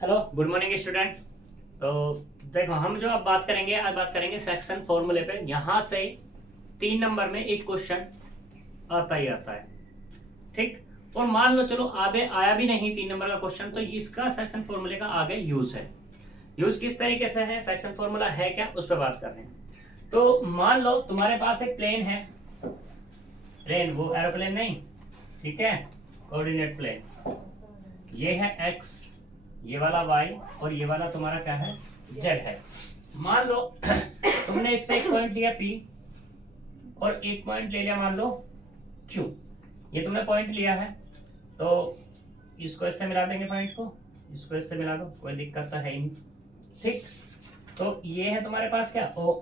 Hello good morning student. तो देखो हम जो अब बात करेंगे, आज बात करेंगे सेक्शन फॉर्मूले पे। यहाँ से 3 नंबर में एक क्वेश्चन आता ही आता है, ठीक। और मान लो चलो आगे आया भी नहीं 3 नंबर का क्वेश्चन, तो इसका सेक्शन फॉर्मूले का आगे यूज है। यूज किस तरीके से है, सेक्शन फॉर्मूला है क्या, उस पर बात कर रहे हैं। तो मान लो तुम्हारे पास एक प्लेन है, प्लेन वो एरोप्लेन नहीं, ठीक है, कोऑर्डिनेट प्लेन। ये है एक्स, ये वाला वाई, और ये वाला तुम्हारा क्या है, जेड है। मान लो तुमने इस पे एक पॉइंट लिया पी और एक पॉइंट ले लिया मान लो क्यू। ये तुमने पॉइंट लिया है, तो इसको इससे मिला देंगे, पॉइंट को इसको इससे मिला दो, कोई दिक्कत तो है ही नहीं, ठीक। तो ये है तुम्हारे पास क्या, ओ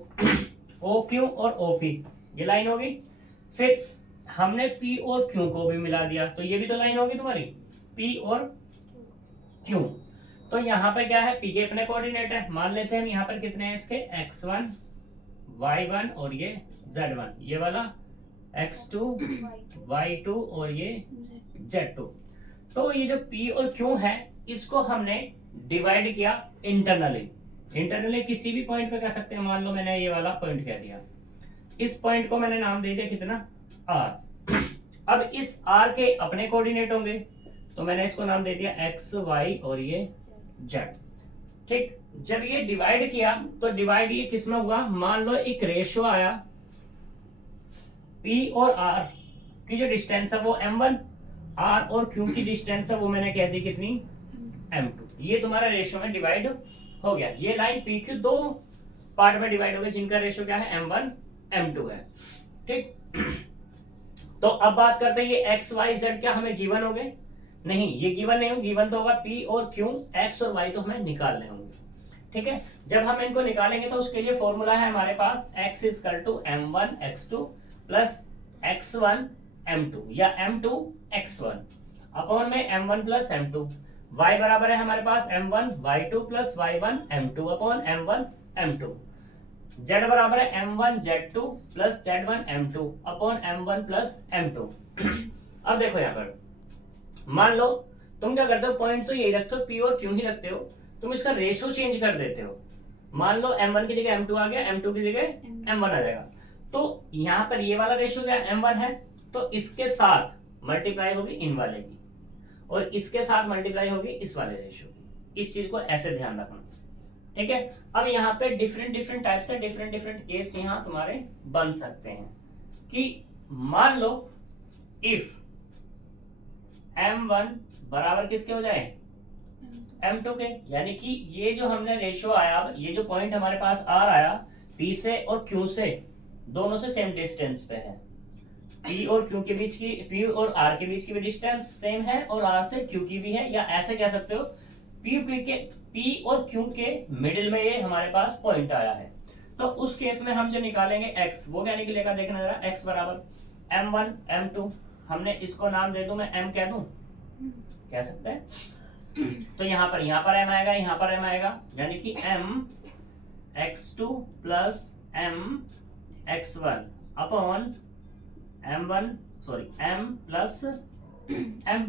ओ क्यू और ओ पी, ये लाइन होगी। फिर हमने पी और क्यू को भी मिला दिया, तो ये भी तो लाइन होगी तुम्हारी, पी और क्यू। तो यहाँ पर क्या है, पी के अपने कोऑर्डिनेट है, मान लेते हैं हम यहाँ पर कितने हैं इसके, x1 y1 और ये z1, ये वाला x2 y2 और ये z2। तो ये जो p और q है, इसको हमने डिवाइड किया इंटरनली। इंटरनली किसी भी पॉइंट पे कह सकते हैं, मान लो मैंने ये वाला पॉइंट कह दिया, इस पॉइंट को मैंने नाम दे दिया कितना, r। अब इस r के अपने कोऑर्डिनेट होंगे, तो मैंने इसको नाम दे दिया x y और ये z, ठीक। जब ये डिवाइड किया तो डिवाइड ये किस में हुआ, मान लो एक रेशियो आया, p और r की जो डिस्टेंस है वो m1, r और q की डिस्टेंस है वो मैंने कह दी कितनी, m2। ये तुम्हारा रेशियो में डिवाइड हो गया। ये लाइन p q दो पार्ट में डिवाइड हो गई, जिनका रेशियो क्या है, m1 m2 है, ठीक। तो अब बात करते हैं ये x y z क्या हमें गिवन हो गए, नहीं ये गिवन नहीं हो, गिवन तो होगा p और q, x और y तो हमें निकालने होंगे, ठीक है। जब हम इनको निकालेंगे तो उसके लिए फॉर्मूला है हमारे पास x equal to m1 x2 plus x1 m2 या m2 x1 अपॉन में m1 प्लस m2। y बराबर है हमारे पास m1 y2 plus y1 m2 upon m1 m2। z बराबर है m1 z2 plus z1 m2 upon m1 plus m2। अब देखो यहाँ पर मान लो तुम क्या करते हो, पॉइंट तो यही रखते हो, पी और क्यू ही रखते हो, तुम इसका रेशियो चेंज कर देते हो। मान लो m1 की जगह m2 आ गया, m2 की जगह m1 आ जाएगा। तो यहाँ पर ये वाला रेशियो क्या m1 है, तो इसके साथ मल्टीप्लाई होगी इन वाले की, और इसके साथ मल्टीप्लाई होगी इस वाले रेशियो की। इस चीज को ऐसे ध्यान रखना, ठीक है। अब यहाँ पे डिफरेंट डिफरेंट टाइप से डिफरेंट डिफरेंट केस यहाँ तुम्हारे बन सकते हैं कि मान लो इफ m1 बराबर किसके हो जाए, m2 के, यानी कि ये जो हमने रेशियो आया, ये जो पॉइंट हमारे पास r आया, p से और q से दोनों से सेम डिस्टेंस पे है। p और q के बीच की, p और r के बीच की भी डिस्टेंस सेम है, और r से q की भी है, या ऐसे कह सकते हो p और q के मिडिल में ये हमारे पास पॉइंट आया है। तो उस केस में हम जो निकालेंगे x, वो क्या निकलेगा देखना जरा, x बराबर m1 m2, हमने इसको नाम दे दूं, मैं m कह दूं, कह सकते हैं। तो यहाँ पर m आएगा, यहाँ पर m आएगा, यानी कि m x2 plus m x1 upon m1 sorry m plus m,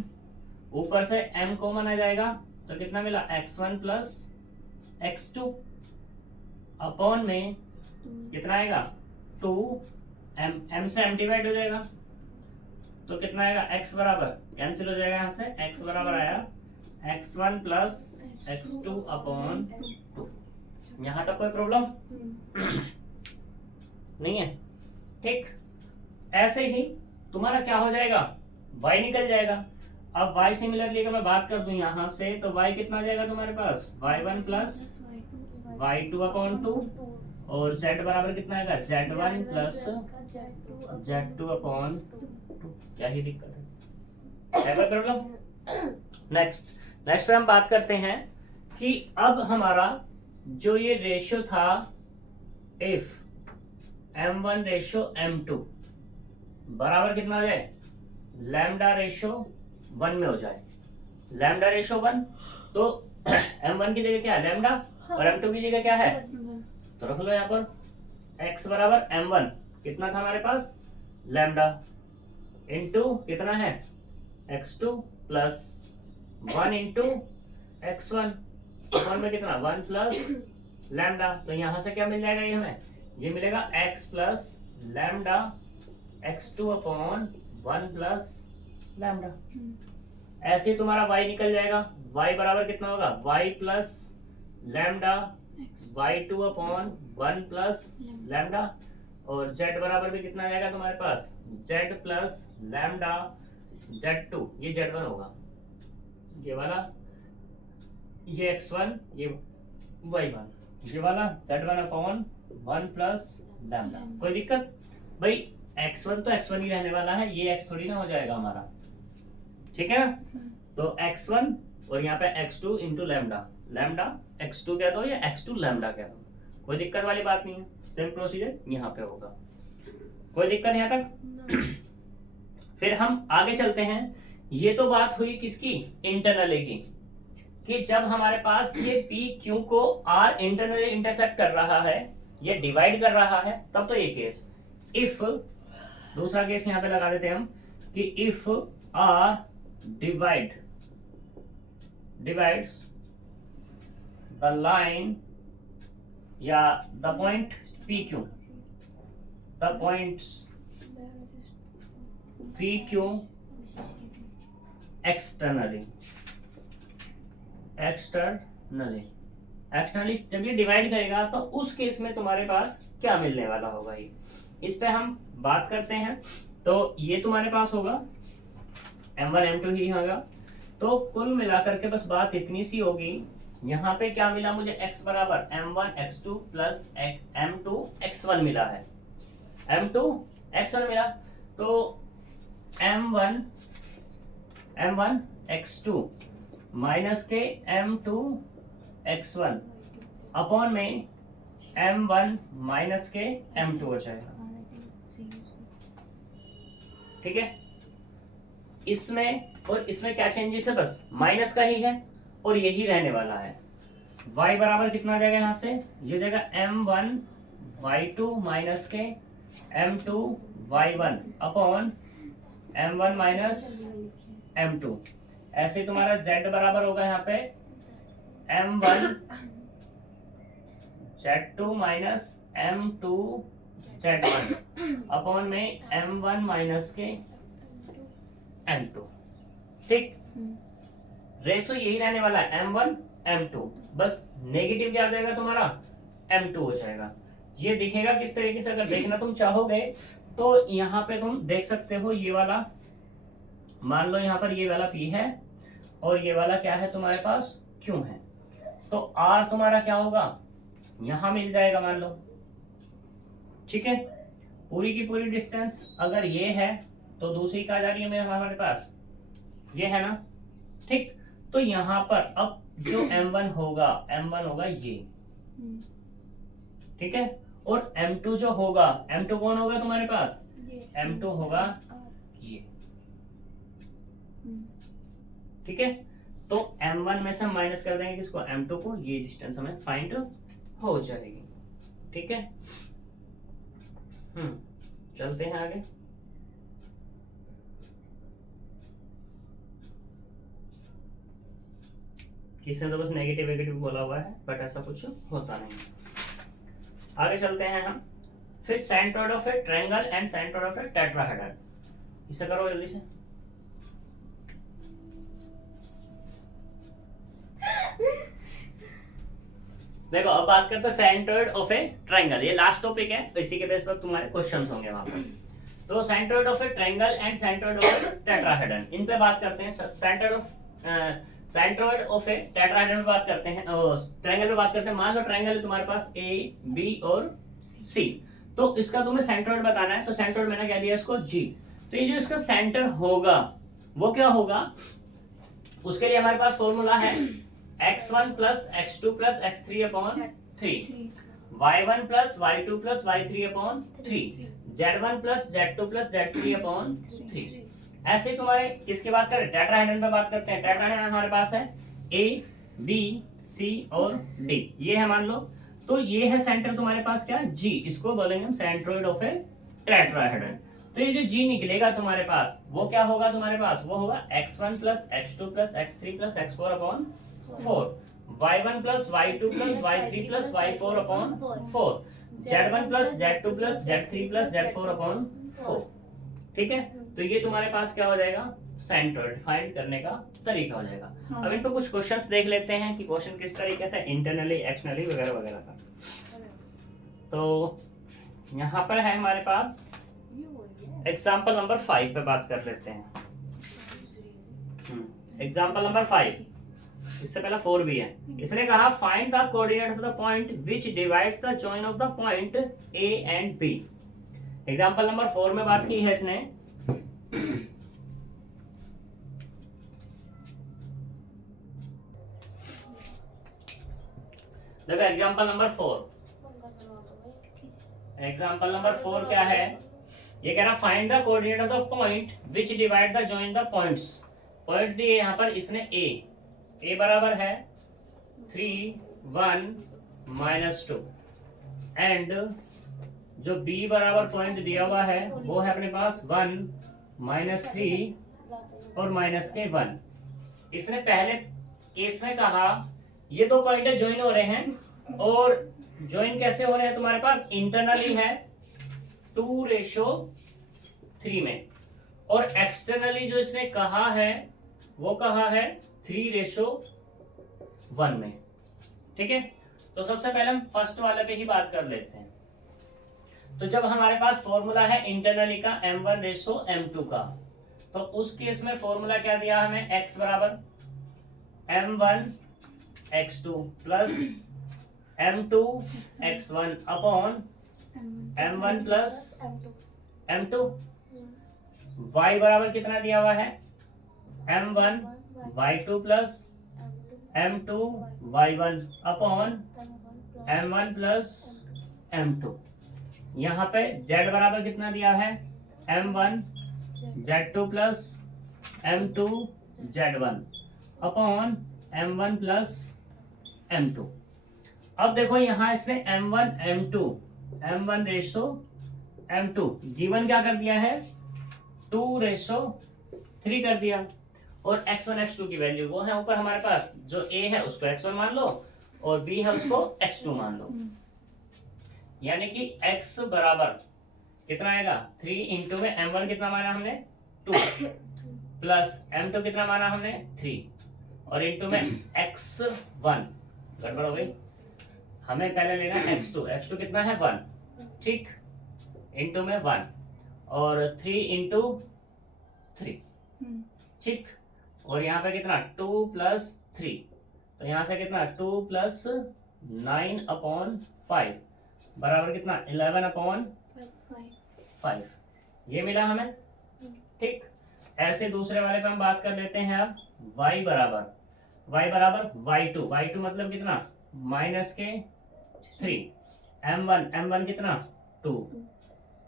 ऊपर से m कॉमन आ जाएगा, तो कितना मिला, x1 प्लस x2 अपॉन में कितना आएगा 2, m से m डिवाइड हो जाएगा, तो कितना आएगा, x बराबर कैंसिल हो जाएगा, यहाँ से x बराबर आया x1 प्लस x2 अपॉन 2। यहाँ तक कोई प्रॉब्लम नहीं है, ठीक। ऐसे ही तुम्हारा क्या हो जाएगा, y निकल जाएगा। अब y सिमिलरली अगर मैं बात कर दूं यहाँ से, तो y कितना आ जाएगा तुम्हारे पास, y1 प्लस y2 अपॉन 2, और z बराबर कितना आएगा, z1 प्लस z2 अपॉन 2। क्या ही दिक्कत है कोई प्रॉब्लम। नेक्स्ट पे हम बात करते हैं कि अब हमारा जो ये रेशियो था, इफ m1 रेशियो m2 बराबर कितना हो जाए, लैम्डा रेशियो 1 में हो जाए, लैम्डा रेशियो 1, तो m1 की जगह क्या है, लैम्डा, और m2 की जगह क्या है, तो रख लो यहाँ पर x बराबर m1 कितना था हमारे पास, लैम्डा, इंटू कितना है x2 plus 1 into x1 upon में कितना 1 प्लस लैम्डा, तो यहाँ से क्या मिल जाएगा ये हमें, ये मिलेगा x plus lambda x2 upon 1 plus lambda. ऐसे ही तुम्हारा y निकल जाएगा, y बराबर कितना होगा, y plus lambda y2 upon 1 plus lambda, और z बराबर भी कितना आएगा तुम्हारे पास, z प्लस लैम्डा z2, ये z1 होगा, ये वाला, ये x1, ये y1, ये वाला z1 अपॉन 1 प्लस लैम्डा। कोई दिक्कत भाई, x1 तो x1 ही रहने वाला है, ये x थोड़ी ना हो जाएगा हमारा, ठीक है ना। तो x1 और यहाँ पे x2 into lambda, lambda x2 कह दो या x2 लैम्डा कह दो, कोई दिक्कत वाली बात नहीं है, सेम प्रोसीजर यहाँ पे होगा, कोई दिक्कत यहाँ तक। फिर हम आगे चलते हैं। ये तो बात हुई किसकी, इंटरनली की, कि जब हमारे पास ये पी क्यू को आर इंटरनली इंटरसेक्ट कर रहा है, ये डिवाइड कर रहा है, तब तो ये केस। इफ, दूसरा केस यहाँ पे लगा देते हैं हम, कि if R divides the line या the point PQ, the points PQ externally जब ये डिवाइड करेगा तो उस केस में तुम्हारे पास क्या मिलने वाला होगा, ये इस पे हम बात करते हैं। तो ये तुम्हारे पास होगा M1 M2 ही होगा, तो कुल मिलाकर के बस बात इतनी सी होगी। यहाँ पे क्या मिला मुझे, x बराबर M1 X2 plus M2 X1 मिला है, M2 X1 मिला, तो M1 X2 माइनस के M2 X1 अपॉन में M1 माइनस के M2 हो जाएगा, ठीक है। इसमें और इसमें क्या चेंजेस है, बस माइनस का ही है और यही रहने वाला है। y बराबर कितना आ जाएगा, यहाँ से ये हो जाएगा M1 Y2 माइनस के M2 Y1 upon M1 minus M2। ऐसे तुम्हारा z बराबर होगा यहाँ पे M1 Z2 minus M2 Z1 upon में M1 माइनस के M2, ठीक। रेशो यही रहने वाला है M1 M2, बस नेगेटिव क्या हो जाएगा तुम्हारा, M2 हो जाएगा। ये दिखेगा किस तरीके से, अगर देखना तुम चाहोगे तो यहाँ पे तुम देख सकते हो, ये वाला मान लो यहाँ पर ये वाला P है और ये वाला क्या है तुम्हारे पास, Q है, तो R तुम्हारा क्या होगा, यहाँ मिल जाएगा मान लो, ठीक है। पूरी की पूरी डिस्टेंस अगर ये है तो दूसरी कहा जा रही है मेरे हमारे पास, ये है ना, ठीक। तो यहाँ पर अब जो M1 होगा ये, ठीक है, और M2 जो होगा, M2 कौन होगा तुम्हारे पास, M2 होगा ये, ठीक है। तो M1 में से हम माइनस कर देंगे किसको, M2 को, ये डिस्टेंस हमें फाइंड हो जाएगी, ठीक है। चलते हैं आगे। इसने तो बस नेगेटिव बोला हुआ है, बट ऐसा कुछ होता नहीं। आगे चलते हैं हम। फिर centroid of a triangle and centroid of a tetrahedron, इसे करो जल्दी से। देखो अब बात करते हैं सेंट्रोइड ऑफ ए ट्रायंगल, ये लास्ट टॉपिक है, तो इसी के बेस पर तुम्हारे क्वेश्चंस होंगे वहां पर। तो centroid of a triangle and centroid of a tetrahedron, इन पे बात करते हैं। सेंट्रोइड ऑफ ए टेट्राहेड्रन पे बात करते हैं, ट्रायंगल पे बात करते हैं। मान लो ट्रायंगल है तुम्हारे पास ए बी और सी, तो इसका तुम्हें सेंट्रोइड बताना है, तो सेंट्रोइड मैंने क्या दिया इसको G। तो ये जो इसका सेंटर होगा वो क्या होगा, उसके लिए हमारे पास फॉर्मूला है x1 plus x2 plus x3 upon 3, y1 plus y2 plus y3 upon 3, z1 plus z2 plus z3 upon 3। ऐसे तुम्हारे किसकी बात करें, टेट्राहेड्रन पे बात करते हैं। टेट्राहेड्रन हमारे पास है A B C और D, ये है मान लो। तो ये है सेंटर तुम्हारे पास क्या, G, इसको बोलेंगे हम सेंट्रोइड ऑफ ए टेट्राहेड्रन। तो ये जो G निकलेगा तुम्हारे पास वो क्या होगा, तुम्हारे पास वो होगा x1 plus x2 plus x3 plus x4 upon 4, y1 plus y2 plus y3 plus y4 upon 4, z1 plus z2 plus z3 plus z4 upon 4। ठीक है, तो ये तुम्हारे पास क्या हो जाएगा, सेंटर डिफाइन करने का तरीका हो जाएगा। अब इन पर कुछ क्वेश्चंस देख लेते हैं कि क्वेश्चन किस तरीके से इंटरनली एक्सटर्नली वगैरह वगैरह का। तो यहाँ पर है हमारे पास एग्जाम्पल नंबर 5 पे बात कर लेते हैं। एग्जाम्पल नंबर 5, इससे पहला 4 भी है। इसने कहा find the coordinate of the point which divides the join of the point A and B. Example number 4 में बात की है इसने। देखो एग्जाम्पल नंबर 4, एग्जाम्पल नंबर 4 क्या है, ये कह रहा find the coordinate of the point which divide the join the points. Point दिए यहाँ पर इसने ए बराबर है 3 1 -2 एंड जो बी बराबर पॉइंट दिया हुआ है वो है अपने पास 1 -3 और -1। इसने पहले केस में कहा ये दो पॉइंट ज्वाइन हो रहे हैं और ज्वाइन कैसे हो रहे हैं, तुम्हारे पास इंटरनली है 2:3 में, और एक्सटर्नली जो इसने कहा है वो कहा है 3:1 में। ठीक है, तो सबसे पहले हम फर्स्ट वाले पे ही बात कर लेते हैं। तो जब हमारे पास फॉर्मूला है इंटरनली का m1:m2 का, तो उस केस में फॉर्मूला क्या दिया हमें, x बराबर m1x2 plus m2x1 upon m1 plus m2। y बराबर कितना दिया हुआ है, m1y2 plus m2y1 upon m1 plus m2। यहाँ पे z बराबर कितना दिया है, m1 z2 plus m2 z1 upon m1 plus m2। अब देखो यहाँ इसने m1 गिवन क्या कर दिया है, 2:3 कर दिया, और x1 x2 की वैल्यू वो है ऊपर हमारे पास, जो a है उसको x1 मान लो और b है उसको x2 मान लो। यानी कि x बराबर कितना आएगा, 3 इंटू में m1 कितना माना हमने 2 प्लस m2 कितना माना हमने 3 और इंटू में x1, गड़बड़ हो गई, हमें पहले लेना x2 कितना है 1, ठीक, इंटू में 1 और 3 इंटू 3, ठीक, और यहाँ पे कितना 2 प्लस 3, तो यहाँ से कितना 2 प्लस 9 अपॉन 5 बराबर कितना 11 अपॉन 5, ये मिला हमें। ठीक, ऐसे दूसरे वाले पे हम बात कर लेते हैं। अब y बराबर y2 मतलब कितना -3, m1 कितना 2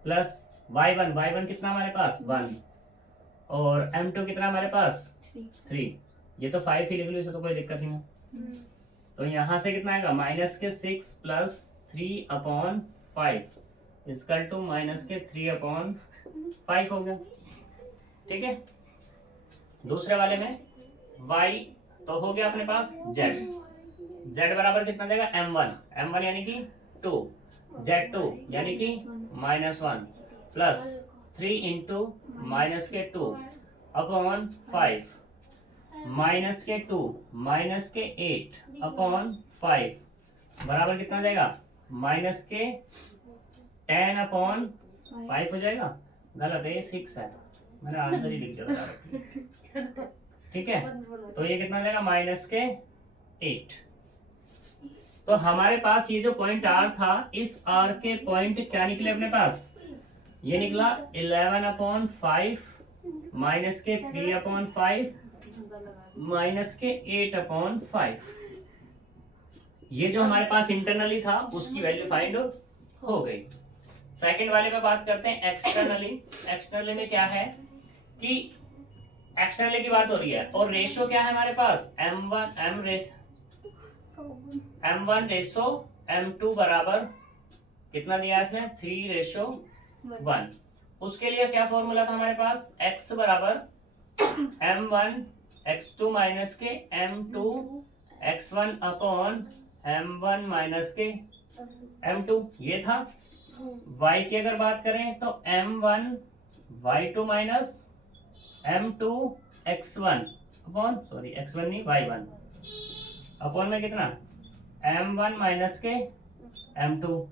प्लस y1 कितना हमारे पास 1 और m2 कितना हमारे पास 3। ये तो 5 ही लिख लो, इसे तो कोई दिक्कत ही नहीं। तो यहाँ से कितना आएगा -6 plus 3 upon 5 equal to -3 upon 5 हो गया। ठीक है, दूसरे वाले में y तो हो गया अपने पास z बराबर कितना देगा m1 यानी कि 2, z2 यानी कि -1 प्लस 3 इंटू -2 अपॉन 5 -2 -8 अपॉन 5 बराबर कितना देगा -10 अपॉन 5 हो जाएगा। गलत है, 6 है, मैंने आंसर ही लिख दिया। ठीक है, तो ये कितना देगा -8। तो हमारे पास ये जो पॉइंट R था, इस R के पॉइंट क्या निकले अपने पास, ये निकला 11 अपॉन 5 -3 अपॉन 5 -8 अपॉन 5। ये जो हमारे पास इंटरनली था उसकी वैल्यू फाइंड हो गई। सेकंड वाले पे बात करते हैं एक्सटर्नली में क्या है कि एक्सटर्नली की बात हो रही है और रेशो क्या है हमारे पास m1:m2 बराबर कितना दिया इसने 3:1। उसके लिए क्या फॉर्मूला था हमारे पास, x बराबर m1x2 -m2 x1 upon m1 minus के m2 ये था। y की अगर बात करें तो m1 y2 minus m2 x1 upon x1 नहीं y1 अपॉन में कितना m1 माइनस के m2।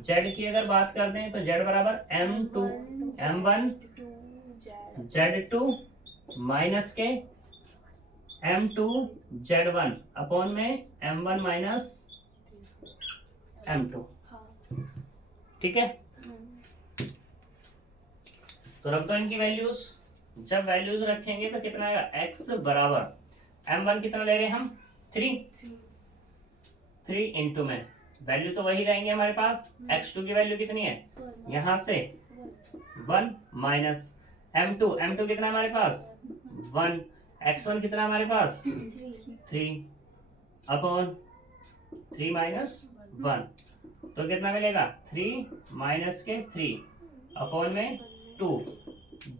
z की अगर बात करते हैं तो z बराबर m1 z2 माइनस के m2 z1 अपॉन में m1 माइनस m2। ठीक है, तो रख दो इनकी वैल्यूज। जब वैल्यूज रखेंगे तो कितना आएगा, x बराबर m1 कितना ले रहे हैं हम 3 इंटू में वैल्यू तो वही रहेंगे हमारे पास। x2 की वैल्यू कितनी है यहां से 1 माइनस m2 कितना हमारे पास 1, x1 कितना हमारे पास 3 अपॉन 3 माइनस 1 तो कितना मिलेगा 3 माइनस के 3 अपॉन में 2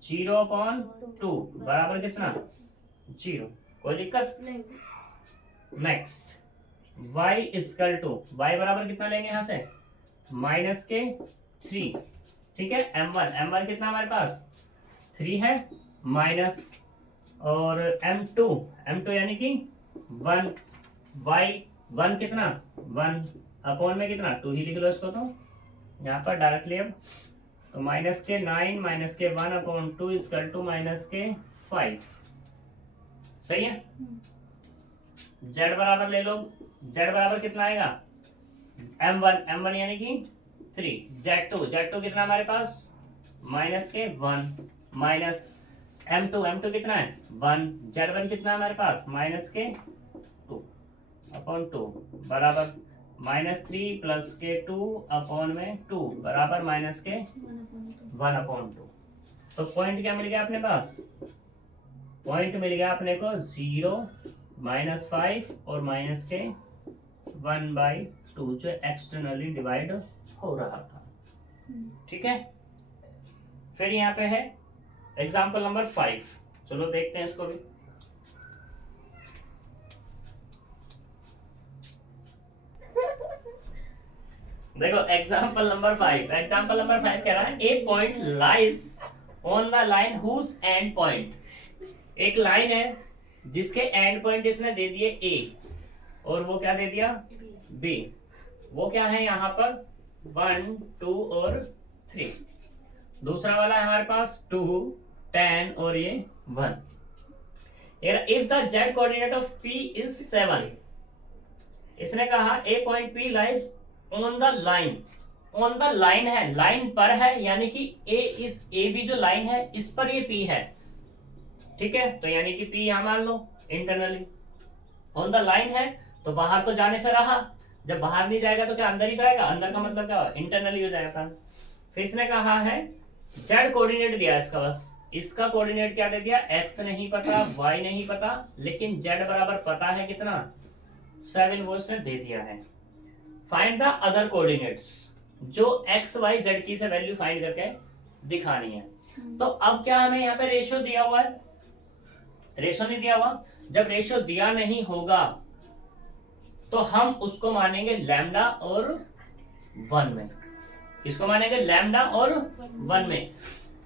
0 अपॉन 2 बराबर कितना 0। कोई दिक्कत next y equal to y बराबर कितना लेंगे यहाँ से माइनस के 3। ठीक है, m1 कितना हमारे पास 3 है माइनस और m2 यानी कि 1 y1 कितना 1 अपॉन में कितना 2 ही लिख लो इसको। तो यहाँ पर डायरेक्टली अब तो माइनस के 9 माइनस के 1 अपॉन 2 इक्वल टू माइनस के 5। सही है, z बराबर ले लो। z बराबर कितना आएगा m1 यानी कि 3, z2 कितना हमारे पास माइनस के 1 माइनस m2 कितना है 1, z1 कितना हमारे पास माइनस के 2 अपॉन 2 बराबर माइनस 3 प्लस के 2 अपॉन में 2 बराबर माइनस के 1 अपॉन 2। तो पॉइंट क्या मिल गया अपने पास, पॉइंट मिल गया अपने को 0 माइनस 5 और माइनस के 1/2 जो एक्सटर्नली डिवाइड हो रहा था। ठीक है, फिर यहाँ पे है एग्जाम्पल नंबर 5। चलो देखते हैं इसको भी। देखो एग्जाम्पल नंबर 5 कह रहा है A point lies on the line whose end point. एक लाइन है जिसके एंड पॉइंट इसने दे दिए ए और वो क्या दे दिया बी। वो क्या है यहाँ पर 1 2 और 3। दूसरा वाला है हमारे पास 2 10 और ये 1। If the z coordinate of p is 7, इसने कहा A point p lies on the line है, लाइन पर है यानी कि ए बी जो लाइन है इस पर ये p है। ठीक है, तो यानी कि p यहां मान लो इंटरनली ऑन द लाइन है तो बाहर तो जाने से रहा, जब बाहर नहीं जाएगा तो क्या अंदर ही जाएगा, अंदर का मतलब क्या इंटरनली हो जाएगा। फिर इसने कहा है z कोऑर्डिनेट दिया इसका, बस इसका कोऑर्डिनेट क्या दे दिया x नहीं पता y नहीं पता लेकिन z बराबर पता है कितना 7 वो इसने दे दिया है। फाइंड द अदर कोऑर्डिनेट्स, जो x y z की से वैल्यू फाइंड करके दिखानी है। तो अब क्या हमें यहाँ पे रेशियो दिया हुआ है, रेशियो नहीं दिया हुआ। जब रेशियो दिया नहीं होगा तो हम उसको मानेंगे लैम्डा और 1 में। किसको मानेंगे लैम्डा और 1 में।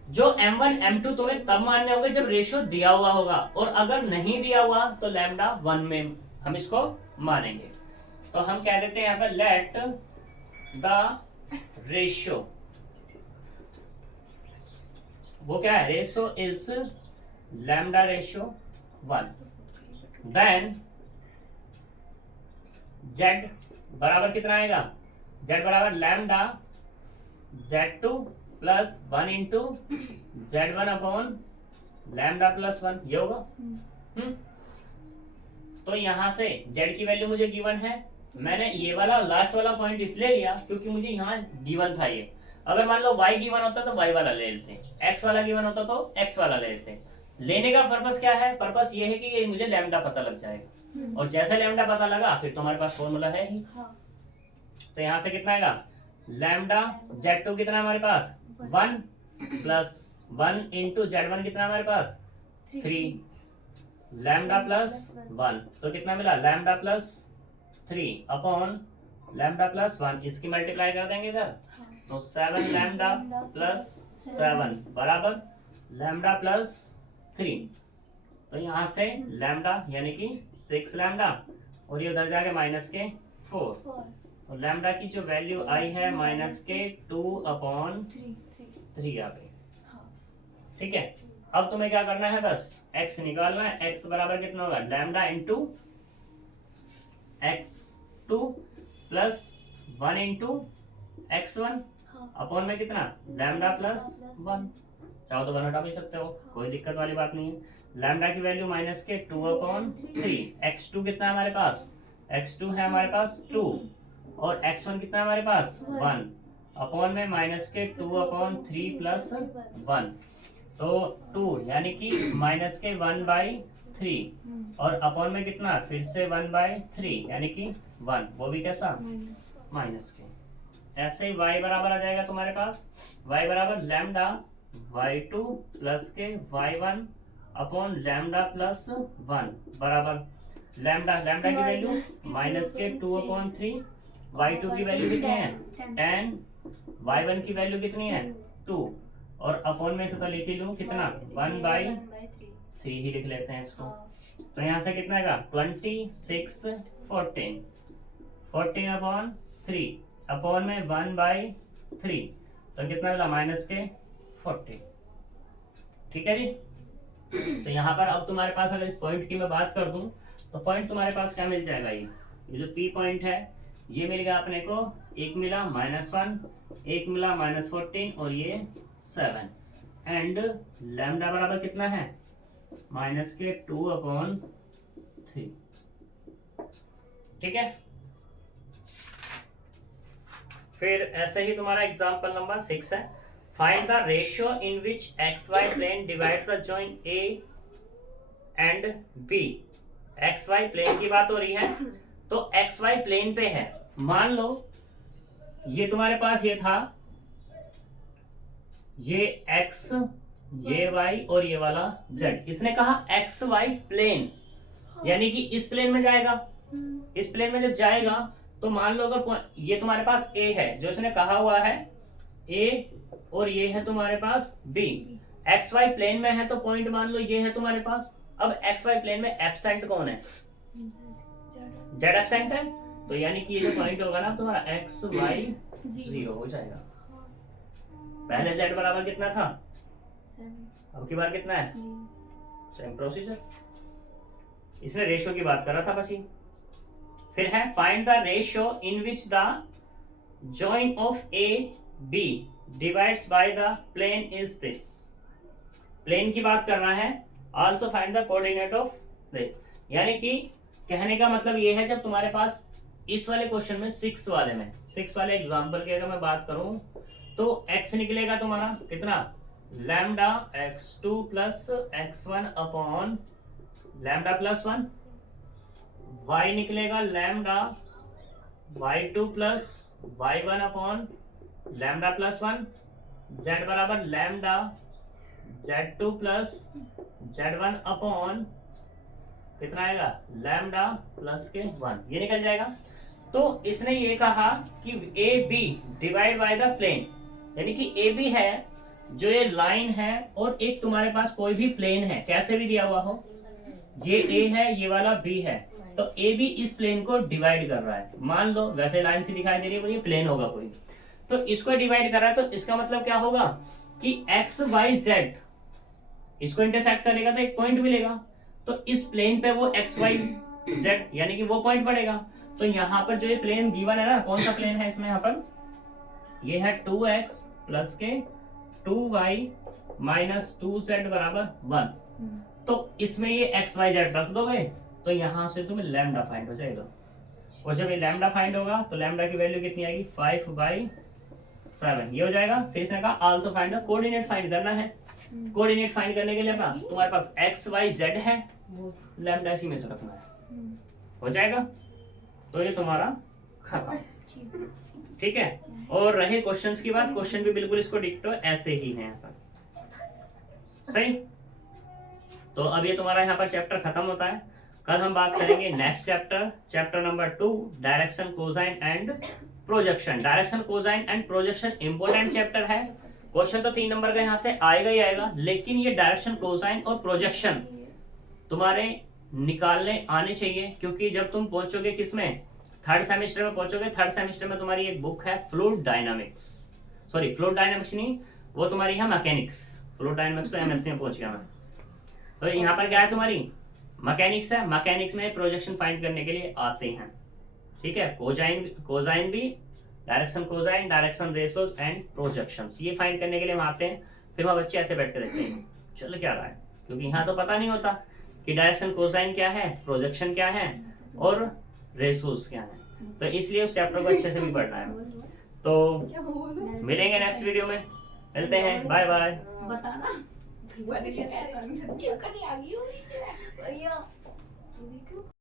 जो m1 m2 तुम्हें तब मानने होंगे जब रेशियो दिया हुआ होगा, और अगर नहीं दिया हुआ तो लैम्डा 1 में हम इसको मानेंगे। तो हम कह देते हैं यहाँ पर लेट द रेशियो, वो क्या है ratio is lambda ratio 1, then z बराबर कितना आएगा, z बराबर lambda z2 plus 1 into z1 upon lambda plus 1, ये होगा। तो यहां से z की वैल्यू मुझे गिवन है, मैंने ये वाला लास्ट वाला पॉइंट इसलिए लिया क्योंकि मुझे यहाँ गिवन था ये। अगर मान लो y गिवन होता तो y वाला ले लेते, x वाला गिवन होता तो x वाला ले लेते। लेने का पर्पस क्या है, पर्पस ये है कि ये मुझे लैम्डा पता लग जाएगा, और जैसे लैम्डा पता लगा फिर तो हमारे पास फॉर्मूला है ही। तो यहाँ से कितना आएगा लैम्डा z2 कितना हमारे पास 1 प्लस 1 इंटू z1 कितना हमारे पास 3 लैम्डा प्लस 1, तो कितना मिला lambda plus 3 upon lambda plus 1, इसकी मल्टीप्लाई कर देंगे इधर, तो 7 लैम्डा प्लस 7 बराबर लैम्डा प्लस 3। तो यहाँ से लैम्डा यानी कि 6 लैम्डा और ये उधर जाके माइनस के 4, तो लैम्डा की जो वैल्यू आई है माइनस के 2/3 आ गई। ठीक है, अब तुम्हें क्या करना है, बस x निकालना है। x बराबर कितना होगा lambda into x2 plus 1 into x1 upon में कितना लैम्डा प्लस 1, चाहो तो 1 हटा भी सकते हो, कोई दिक्कत वाली बात नहीं है। लैम्डा की वैल्यू माइनस के 2/3, x2 कितना है हमारे पास, x2 है हमारे पास 2 और x1 कितना है हमारे पास 1 अपॉन में माइनस के 2/3 प्लस 1, तो 2 यानी कि माइनस के 1/3 और अपॉन में कितना फिर से 1/3 यानी कि 1, वो भी कैसा माइनस के। ऐसे ही y बराबर आ जाएगा तुम्हारे पास, y बराबर लैम्डा y2 प्लस के y1 अपॉन लैम्डा प्लस 1 बराबर लैम्डा की वैल्यू माइनस के 2/3, y2 की वैल्यू कितनी है 10, y1 की वैल्यू कितनी है 2 और अपॉन में से तो लिख ही लूँ कितना 1/3 ही लिख लेते हैं इसको। तो यहाँ से कितना आएगा 26 14/3 अपॉन में 1/3, तो कितना मिला माइनस के 40। ठीक है जी, तो यहाँ पर अब तुम्हारे पास अगर इस पॉइंट की मैं बात कर दूं तो पॉइंट तुम्हारे पास क्या मिल जाएगा, ये जो P पॉइंट है ये मिल गया अपने को, एक मिला -1, एक मिला -14 और ये 7 एंड लैम्डा बराबर कितना है माइनस के 2/3। ठीक है, फिर ऐसे ही तुम्हारा एग्जांपल नंबर 6 है, find the ratio in which XY plane divide the joint A and B। XY plane की बात हो रही है, तो XY प्लेन पे है, मान लो ये तुम्हारे पास ये था, ये X ये Y और ये वाला Z, इसने कहा XY प्लेन यानी कि इस प्लेन में जाएगा, इस प्लेन में जब जाएगा तो मान लो अगर ये तुम्हारे पास A है जो इसने कहा हुआ है A और ये है तुम्हारे पास B, XY प्लेन में है तो पॉइंट मान लो ये है तुम्हारे पास। अब XY प्लेन में एब्सेंट कौन है Z एब्सेंट है, तो यानी कि ये जो पॉइंट होगा ना तुम्हारा XY 0 हो जाएगा। पहले Z बराबर कितना था, अब की बार कितना है, सेम प्रोसीजर, इसने रेशियो की बात कर रहा था बस ये। फिर है find the ratio in which the join of A B divides by the plane is this. Plane की बात करना है, also find the coordinate of this, यानी कि कहने का मतलब ये है जब तुम्हारे पास इस वाले क्वेश्चन में 6 वाले एग्जांपल की अगर मैं बात करूं तो x निकलेगा तुम्हारा कितना lambda x2 plus x1 upon lambda plus 1, y निकलेगा lambda y2 plus y1 upon lambda plus 1, z बराबर lambda z2 plus z1 upon कितना आएगा लैम्डा प्लस के 1, ये निकल जाएगा। तो इसने ये कहा कि A B divide by the plane, यानी कि ए बी है जो ये लाइन है और एक तुम्हारे पास कोई भी प्लेन है, कैसे भी दिया हुआ हो, ये ए है ये वाला बी है, तो ए बी इस प्लेन को डिवाइड कर रहा है। मान लो वैसे लाइन से दिखाई दे रही है, ये प्लेन होगा कोई, तो इसको डिवाइड कर रहा है, तो इसका मतलब क्या होगा कि एक्स वाई जेड इसको इंटरसेक्ट करेगा तो एक पॉइंट मिलेगा, तो इस प्लेन पे वो एक्स वाई जेड यानी कि वो पॉइंट पड़ेगा। तो यहाँ पर जो ये प्लेन गिवन है ना, कौन सा प्लेन है इसमें, यहाँ पर ये है 2x प्लस के 2y माइनस 2z बराबर 1, तो इसमें ये एक्स वाई जेड रख दोगे तो यहाँ से तुम्हें लैम्डा फाइंड हो जाएगा, और जब ये लैम्डा फाइंड होगा तो लैम्डा की वैल्यू कितनी आएगी 5/7, ये हो जाएगा। फिर इसने कहा also find the coordinate find करना है, कोऑर्डिनेट फाइंड करने के लिए पास तुम्हारे पास एक्स वाई जेड है, लैम्डा इसी में से रखना है, हो जाएगा। तो ये तुम्हारा खत्म, ठीक है। और रहे क्वेश्चंस की बात, क्वेश्चन भी बिल्कुल इसको डिक्टो ऐसे ही है यहाँ पर, सही। तो अब ये तुम्हारा यहाँ पर चैप्टर खत्म होता है। कल हम बात करेंगे next chapter, chapter number 2, direction, cosine and projection. Direction, cosine and projection important chapter है। क्वेश्चन तो 3 नंबर का यहाँ से आएगा ही आएगा, लेकिन ये डायरेक्शन, कोसाइन और प्रोजेक्शन तुम्हारे निकालने आने चाहिए, क्योंकि जब तुम पहुंचोगे किसमें, थर्ड सेमेस्टर में पहुंचोगे। थर्ड सेमेस्टर में तुम्हारी एक बुक है fluid dynamics, sorry fluid dynamics नहीं, वो तुम्हारी है मैकेनिक्स। फ्लूइड डायनामिक्स तो एमएससी में पहुंच गया मैं। तो यहाँ पर क्या है तुम्हारी मैकेनिक्स है। मैकेनिक्स में प्रोजेक्शन फाइंड करने के लिए आते हैं, ठीक है। कोसाइन भी, direction cosine, direction ratios and projections, ये फाइंड करने के लिए हम आते हैं। फिर वहाँ बच्चे ऐसे बैठ कर देखते हैं चल क्या रहा है, क्योंकि यहाँ तो पता नहीं होता कि डायरेक्शन कोसाइन क्या है, प्रोजेक्शन क्या है और रेशोज क्या है। तो इसलिए उस चैप्टर को अच्छे से भी पढ़ना है। तो मिलेंगे नेक्स्ट वीडियो में, मिलते हैं, बाय बाय। बताना